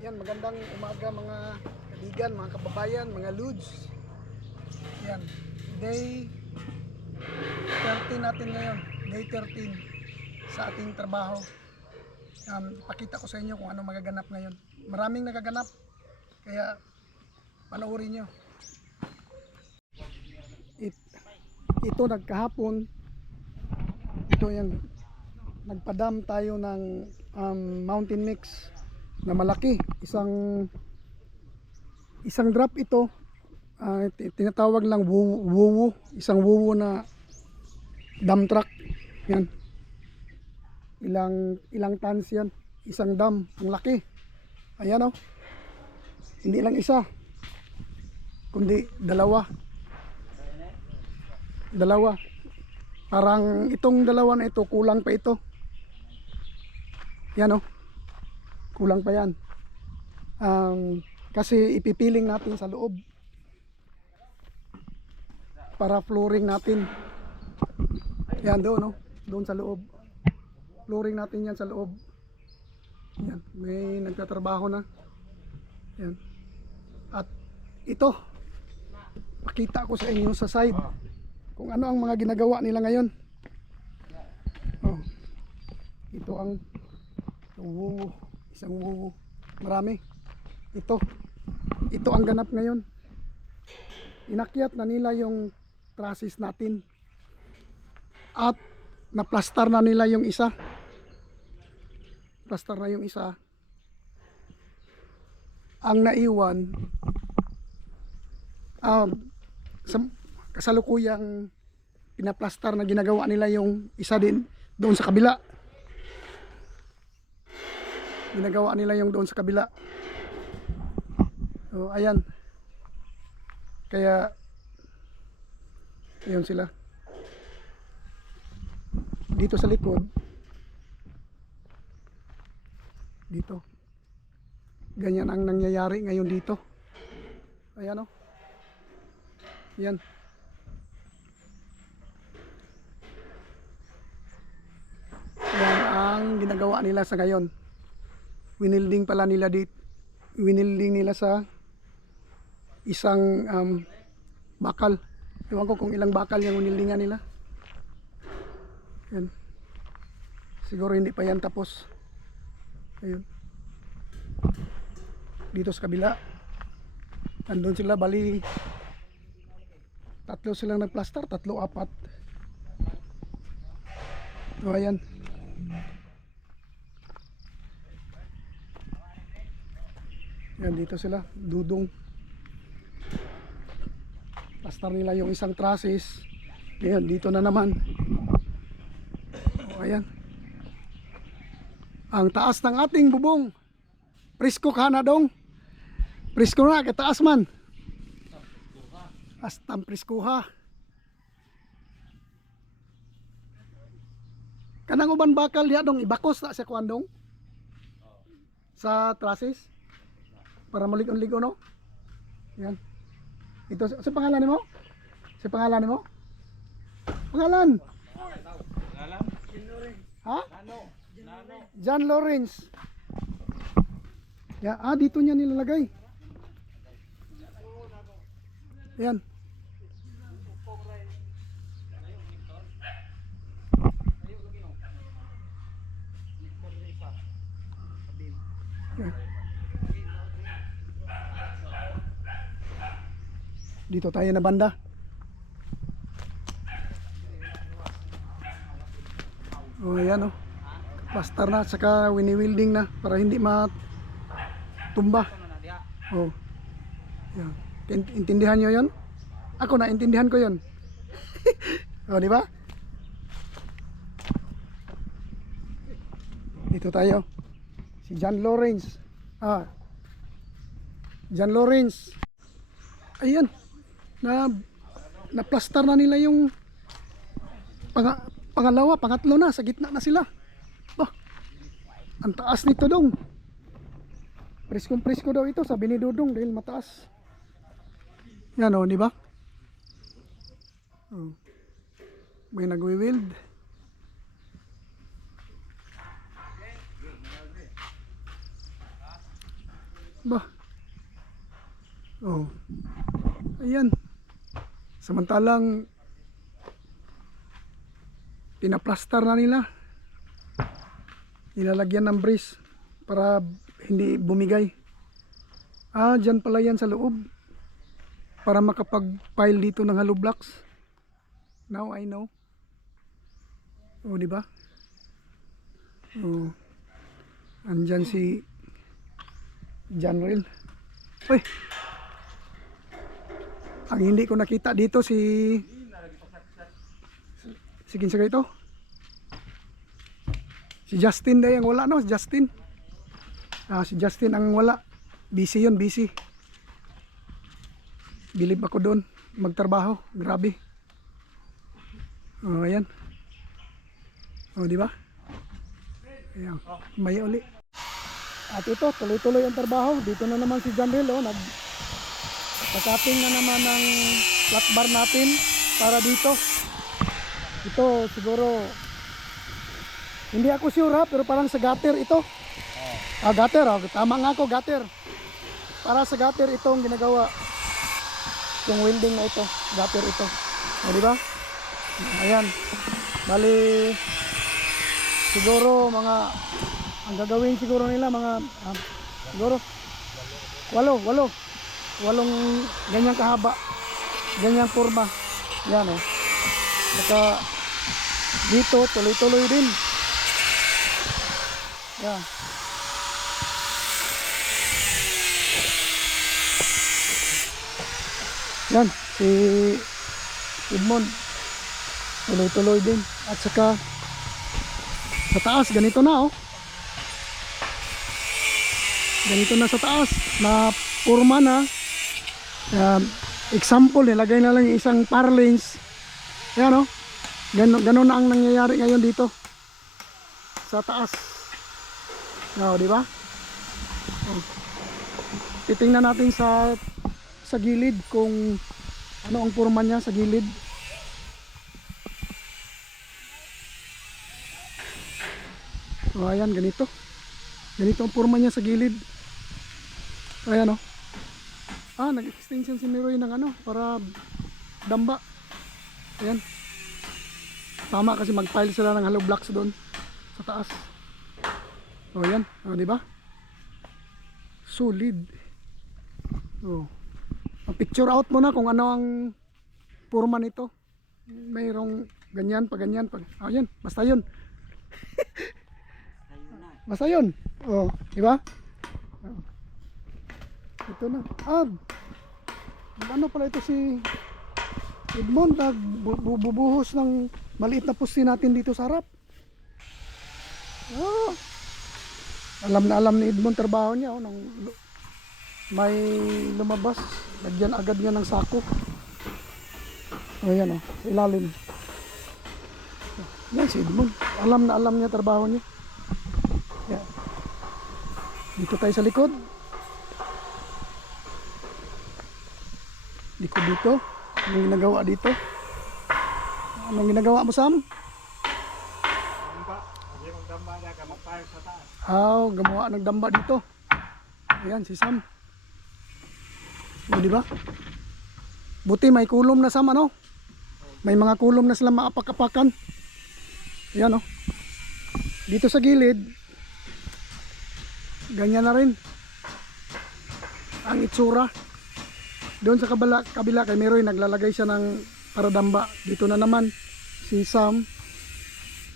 Yan, magandang umaga mga kaibigan, mga kababayan, mga Lods. Yan, day 13 natin ngayon, day 13 sa ating trabaho. Pakita ko sa inyo kung ano magaganap ngayon. Maraming nagaganap, kaya panoorin nyo. Ito nagkahapon, ito yan, nagpadam tayo ng mountain mix na malaki, isang drop ito. Tinatawag lang wuwu, isang wuwu na dump truck. Yan, ilang tons yan, isang dam, ang laki. Ayan, oh, hindi lang isa kundi dalawa. Parang itong dalawa na ito, kulang pa ito. Yan, oh, kulang pa yan. Kasi ipipiling natin sa loob para flooring natin. Yan doon, no? Doon sa loob. Flooring natin yan sa loob. Yan, may nagtatrabaho na. Yan. At ito, pakita ko sa inyo sa side kung ano ang mga ginagawa nila ngayon. Oh, ito ang wuwu, isang wuwu. Marami. Ito ang ganap ngayon. Inakyat na nila yung trusses natin at naplastar na nila yung isa. Plastar na yung isa. Ang naiwan kasalukuyang pinaplastar na ginagawa nila yung isa din doon sa kabila. Ginagawa nila yung doon sa kabila. So, ayan. Kaya ayun sila. Dito sa likod, dito, ganyan ang nangyayari ngayon dito. Ayan, oh. Yan. Yan ang ginagawa nila sa ngayon. Winilding pala nila dito. Winilding nila sa isang bakal. Ewan ko kung ilang bakal yung winildingan nila. Yan. Siguro hindi pa yan tapos. Ayun. Dito sa kabila, andun sila, bali tatlo silang nagplaster, tatlo, apat. So ayan. Yan, dito sila, dudong. Plaster nila yung isang trusses. Ayan, dito na naman. O, ayan. Ang taas ng ating bubong. Presko ka na dong. Presko na, kataas man. Astam presko ha. Kanang uban bakal diha dong, ibakos na sa kuandong. Sa trusses. Para maligon-ligon, no? Yan. Ito, sa pangalan mo? Sa pangalan mo? Pangalan? Ha? John Lawrence. Ya, dito niya nilalagay. Yan. Dito tayo na banda. Oh, ayan, oh. Plaster na, saka wini-welding na para hindi matumba. Oh. Yan. Intindihan nyo yun? Ako na, intindihan ko yun. O, di ba? Dito tayo. Si John Lawrence. John Lawrence. Ayan. Na-plaster na nila yung pangalawa, pangatlo na. Sa gitna na sila. Ang taas nito dong. Preskong presko daw ito, sabi ni Dudong, dahil mataas. Yan, o, di ba? Oh. May nagwi-weld. Ba. Oh. Ayan. Samantalang pinaplastar na nila. Nilalagyan ng brace para hindi bumigay. Ah, dyan pala yan sa loob. Para makapag-pile dito ng hollow blocks. Now I know. Oh, di ba? Oh. Andyan si Janril. Uy. Ang hindi ko nakita dito si kinsa ito? Si Justin day ang wala, no? Justin. Ah, si Justin ang wala. Busy yun, busy. Bilib ako doon magtrabaho. Grabe. Oh, ayan. Oh, di ba? Ayan. May uli. At ito, tuloy-tuloy ang trabaho. Dito na naman si Janril, oh, nagkakating na naman ng flat bar natin para dito. Ito siguro hindi ako sure ha, pero parang sa gutter ito. Ah, gutter, oh. Tama nga ako, gutter. Para sa gutter itong ginagawa. Yung welding na ito, gutter ito. O, di ba? Ayan. Bali siguro mga ang gagawin siguro nila mga siguro walong ganyang kahaba, ganyang forma. Yan, oh. Saka dito tuloy-tuloy din. Yan. Yan, si Edmond tuloy-tuloy din. At saka sa taas ganito na, oh. Ganito na sa taas na forma na. Example, nilagay na lang yung isang parlance. Yan, oh. Ganun na ang nangyayari ngayon dito sa taas. No, di ba? Oh. Titingnan natin sa gilid kung ano ang forma niya sa gilid. Oh, ayan, ganito. Ganito ang forma niya sa gilid. Ayan, oh. Ah, nag-extension si Miroy ng ano para damba. Ayan. Tama kasi mag-pile sila ng hollow blocks doon sa taas. Oh, ayan. Oh, di ba? Solid. Oh. Picture out mo na kung ano ang forma nito. Mayroong ganyan, pag ganyan, pag ayan, basta 'yun. Basta 'yun. Oh, di ba? Oh. Ito na. Ah. Ano pala ito si Edmond, bubuhos ng maliit na pusti natin dito sa harap. Oh. Alam na alam ni Edmond trabaho niya, oh, nang may lumabas, lagyan agad niya ng sako. Ayan, oh, ilalim. Yan si Edmond. Alam na alam niya trabaho niya. Yan. Dito tayo sa likod. Likod dito. Anong ginagawa dito? Anong ginagawa mo, Sam? Oh, gumawa ng damba dito. Ayan si Sam. O, di ba? Buti may kulom na, Sam, ano? May mga kulom na sila maapak-apakan. Ayan, oh. Dito sa gilid, ganyan na rin ang itsura. Doon sa kabila kay Meroy naglalagay siya ng paradamba. Dito na naman si Sam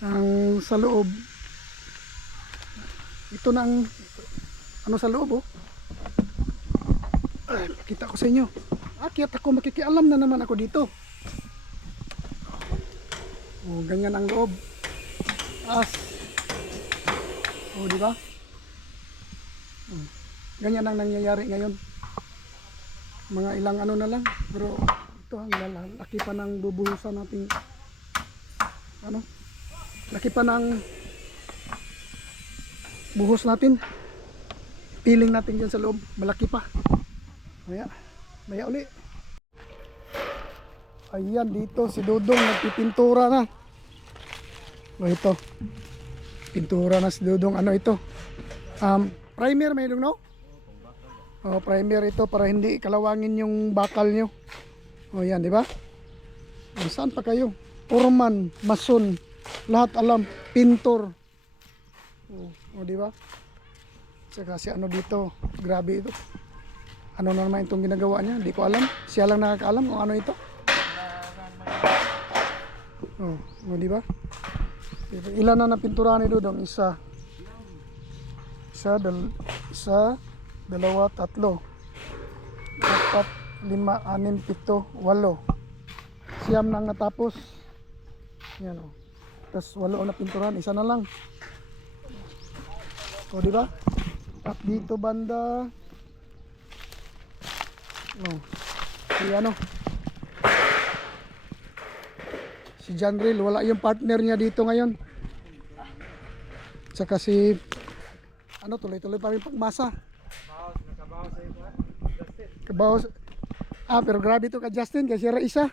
ang sa loob. Ito na ang ano sa loob, oh. Ay, pakita ko sa inyo. Akyat ako, makikialam na naman ako dito. Oh, ganyan ang loob. As. Oh, di ba? Oh, ganyan ang nangyayari ngayon. Mga ilang ano na lang, pero ito ang laki pa ng bubuhusan natin. Ano? Laki pa ng buhos natin. Piling natin dyan sa loob, malaki pa. Maya uli. Ayan, dito si Dudong nagpipintura na. O, ito. Pintura na si Dudong. Ano ito? Primer may dong, no? Oh, primer ito para hindi kalawangin yung bakal nyo. Oh, yan, di ba? Oh, saan pa kayo? Foreman, mason, lahat alam, pintor. Oh, di ba? Saka si ano dito, grabe ito. Ano na naman itong ginagawa niya? Hindi ko alam. Siya lang nakakaalam kung ano ito. Oh, di ba? Ilan na napinturahan ni Dudong? Isa, dalawa, tatlo, apat, lima, anim, pito, walo. Siyam nang natapos. Yan o. Tapos walo na pinturan, isa na lang. O, di ba? At dito banda. Oh. Si ano? Si Janril, wala yung partner niya dito ngayon. Saka si ano, tuloy-tuloy pa rin pagmasa. Kabawas. Pero grabe to ka Justin, kasi isa.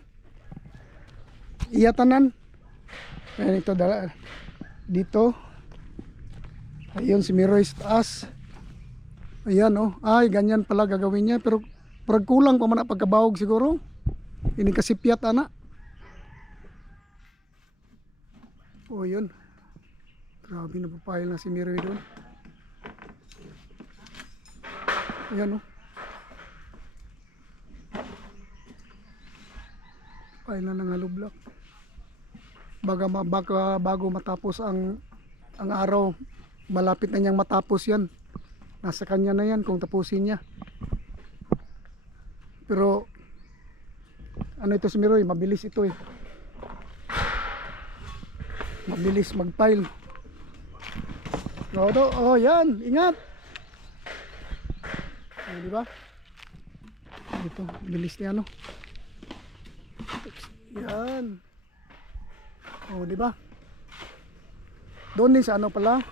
Iyatanan. Ayan ito dito. Ayun si Miroy sa taas. Ayan oh. Ay, ganyan pala gagawin niya, pero parang kulang pa man ang pagkabawog siguro. Ini kasi piyat ana. Oh, yun. Grabe, napapahil na si Miroy doon. Ayan oh. Pahil na ng hollow block. Bago matapos ang araw, malapit na niyang matapos yan. Nasa kanya na yan kung tapusin niya. Pero ano ito si Miroy, mabilis ito eh. Mabilis mag-pile. Oh, yan, ingat. Oh, di ba? Ito, bilis niya no. Yan. Oh, di ba? Doon din sa ano pala?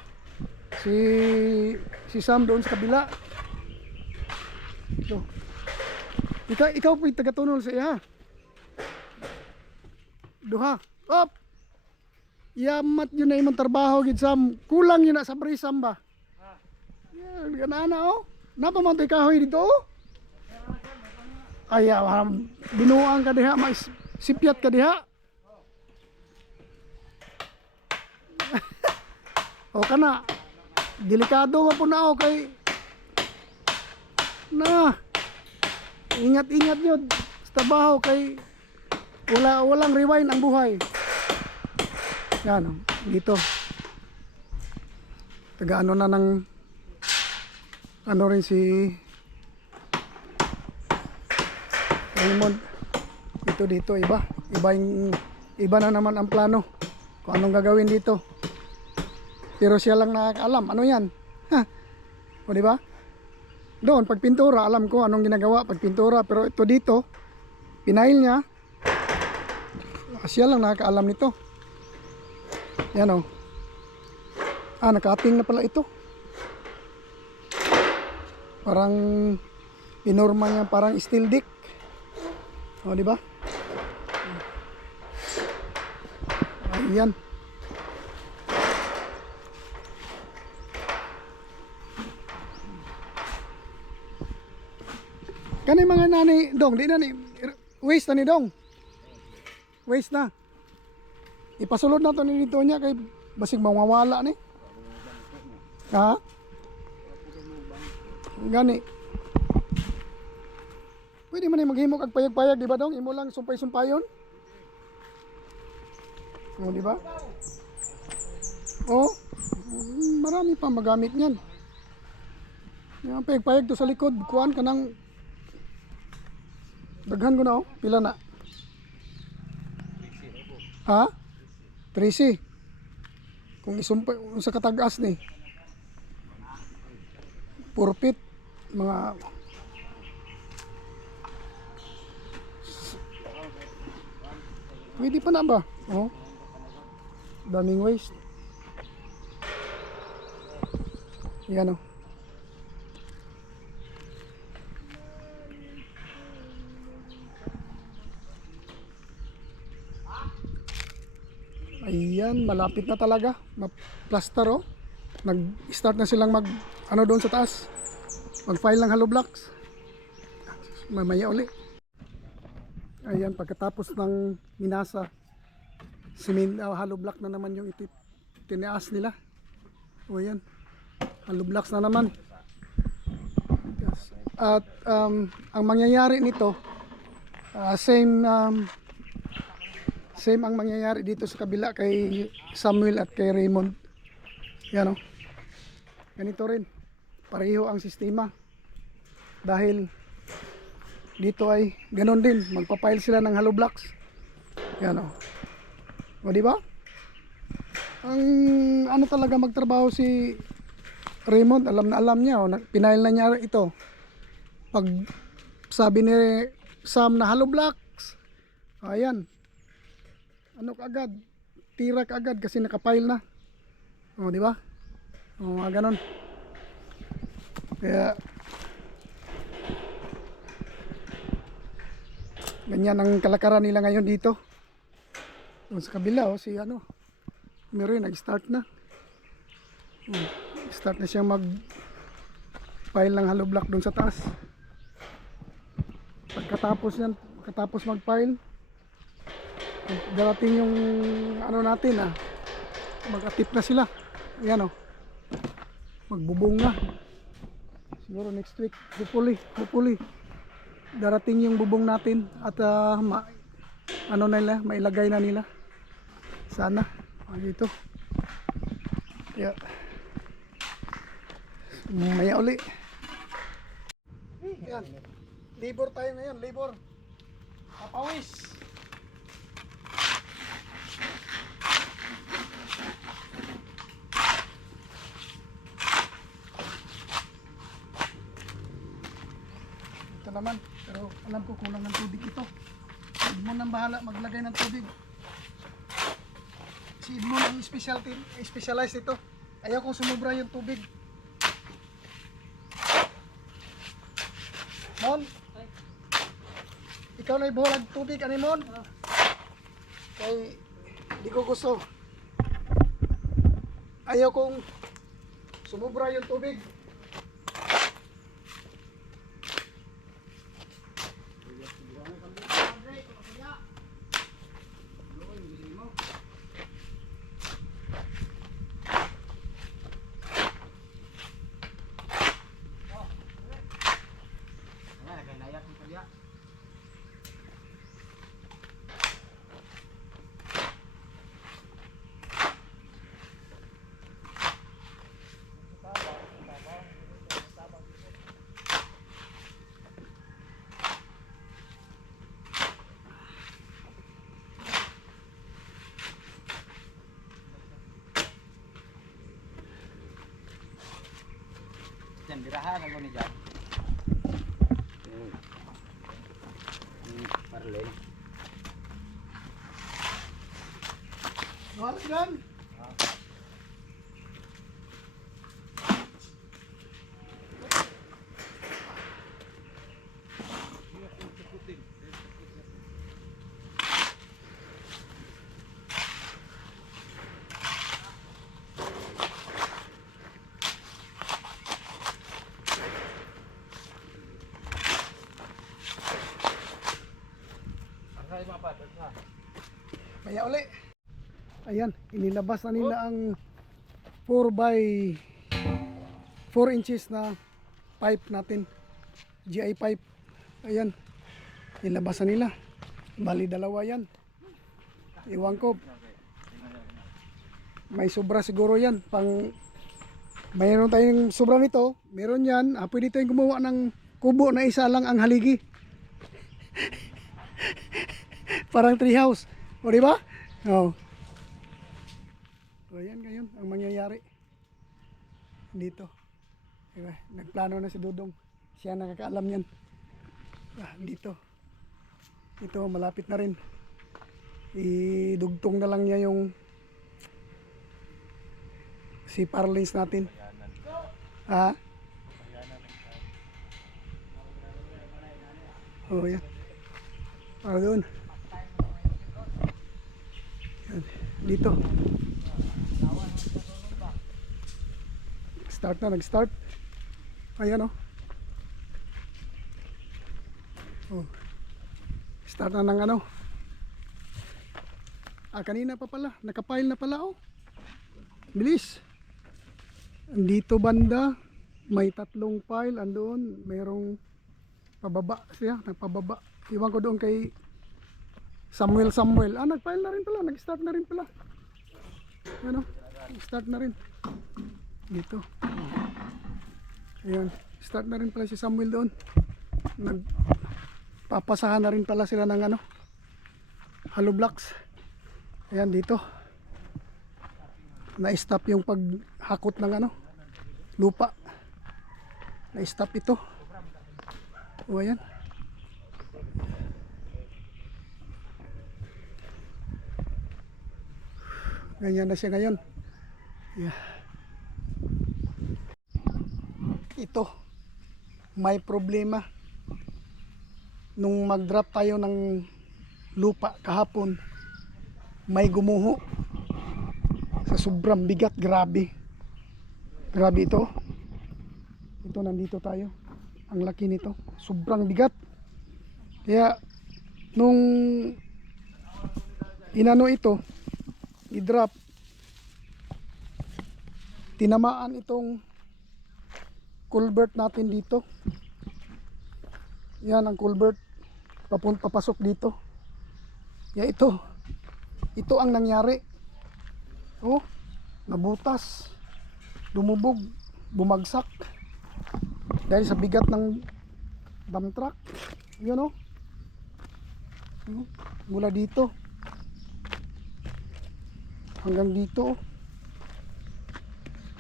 Si Sam doon sa kabila. Ito. Ikaw po taga-tunol sa iya. Duha. Op. Yamat yun na imong trabaho gid Sam. Kulang yun na sa brisam ba? Yan, ganana oh. Napa man tay kahoy dito oh. Ay, binuang ka diha, sipyat ka diha. O kana. Delikado nga po na ako kay na ingat-ingat yun sa trabaho kay walang rewind ang buhay. Yan o, dito taga ano na ng ano rin si Raymond dito iba na naman ang plano kung anong gagawin dito. Pero siya lang nakakaalam. Ano yan? Ha? O diba? Doon, pag pintura, alam ko anong ginagawa pag pintura. Pero ito dito, pinail niya. Siya lang nakakaalam nito. Yan o. Nakating na pala ito. Parang pinorma niya, parang steel dick. O diba? Ayan. Kani mga nani dong, di na ni waste na ni dong. Waste na. Ipasulod na to ni dito niya kay basig mawawala ni. Ha? Gani. Pwede man ni maghimo kag payag-payag di ba dong? Imo lang sumpay-sumpayon. O di ba? Oh. Marami pa magamit niyan. Yung payag-payag to sa likod, kuan kanang daghan ko na oh. Pila na? Ha? 13. Kung isumpay sa katag-as ni. Purpit mga pwede pa na ba? Oh. Daming waste. Yan oh. Ayan, malapit na talaga. Ma-plaster oh. Nag-start na silang mag ano doon sa taas. mag-file ng hollow blocks. Mamaya uli. Ayan, pagkatapos ng minasa, hollow block na naman yung tinaas nila. O yan, hollow blocks na naman. Yes. At ang mangyayari nito, same ang mangyayari dito sa kabila kay Samuel at kay Raymond. Yan o. Ganito rin. Pareho ang sistema. Dahil dito ay ganon din. Magpapile sila ng hollow blocks. Yan o. O diba? Ang ano talaga magtrabaho si Raymond. Alam na alam niya. Pinail na niya ito. Pag sabi ni Sam na hollow blocks. Ayan. Ano kaagad? Tira kaagad kasi nakapile na. O diba? O ganon. Kaya ganyan ang kalakaran nila ngayon dito. Doon sa kabila si Meron nag-start na. Start na siyang mag-file ng hollow block doon sa taas. Pagkatapos mag-file, darating yung natin mag-atip na sila. Ayan magbubong na. Siguro next week, hopefully darating yung bubong natin at mailagay na nila sana dito. Yeah. Maya uli. Yan. Labor tayo ngayon, labor. Papawis. Naman, pero alam ko kulang ng tubig ito. Si Edmond ang bahala maglagay ng tubig. Si Edmond ang specialized ito. Ayaw kong sumubra yung tubig. Mon, ikaw na ibuhalag tubig, Mon? Kay di ko gusto. Ayaw kong sumubra yung tubig. Yan, dirahan ako ni Jan. Marlin. Wala dyan. Kaya uli. Ayan, inilabas na nila ang 4 by 4 inches na pipe natin. GI pipe. Ayan. Inilabas na nila. Bali dalawa yan. Iwan ko. May sobra siguro yan. Mayroon tayong sobra nito. Meron yan. Pwede tayong gumawa ng kubo na isa lang ang haligi. Parang tree house. O diba? O. So ayan ngayon ang mangyayari dito. Diba? Nagplano na si Dudong. Siya nakakaalam yan. Dito. Ito malapit na rin. Idugtong na lang niya yung si parlins natin. Oh yan. Para doon. Dito start na, nag-start. Ayan Oh. Start na ng ano. Kanina pa pala, nakapile na pala oh. Bilis. Dito banda, may 3 pile andoon, mayroong pababa siya, nagpababa. Iwan ko doon kay Samuel. Nagpile na rin pala, nag-start na rin pala. Ano? Start na rin. Dito. Ayan, start na rin pala si Samuel doon. Nagpapasahan na rin pala sila ng ano, hollow blocks. Ayan dito. Na-stop yung paghakot ng ano, lupa. Na-stop ito. O ayan. Ganyan na siya ngayon. Yeah. Ito. May problema. Nung mag-drop tayo ng lupa kahapon, may gumuho. Sa sobrang bigat, grabe. Grabe ito. Ito, nandito tayo. Ang laki nito. Sobrang bigat. Kaya, nung inano ito, i-drop, tinamaan itong culvert natin dito. Yan ang culvert. Papasok dito. Kaya ito ang nangyari. Oh, nabutas, dumubog, bumagsak dahil sa bigat ng dump truck. Yun oh. Mula dito hanggang dito,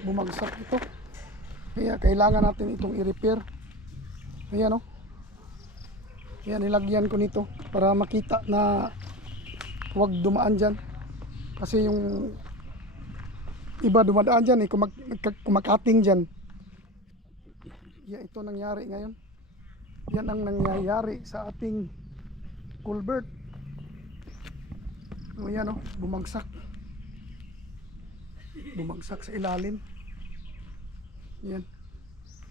bumagsak ito. Kaya kailangan natin itong i-repair. Ayan oh. Kaya nilagyan ko nito para makita na huwag dumaan dyan. Kasi yung iba dumadaan dyan kumakating dyan. Yeah, ito nangyari ngayon. Yan ang nangyayari sa ating culvert. O yan o, bumagsak. Bumagsak sa ilalim. Yan.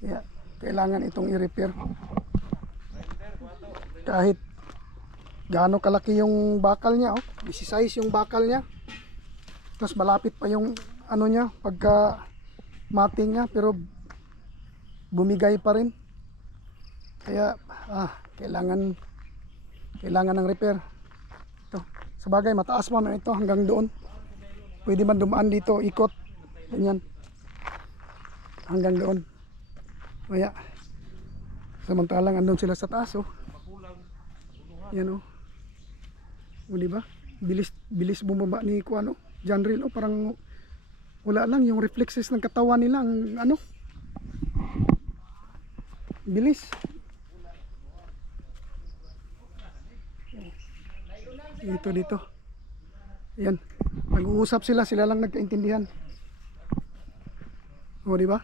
Yeah, kailangan itong i-repair. Kahit gaano kalaki yung bakal niya, oh. 16 yung bakal niya. Tapos malapit pa yung ano niya, pagka mating niya, pero bumigay pa rin. Kaya kailangan ng repair. Ito, sa bagay mataas man ito hanggang doon. Pwede man dumaan dito, ikot. Ganyan. Hanggang doon. Kaya samantalang andun sila sa taas oh. Yan oh. O diba? Bilis bumaba ni Kuano, John Reel oh, parang wala lang yung reflexes ng katawan nila ang ano. Bilis. Dito. Yan. Nag-uusap sila lang nagkaintindihan. O diba?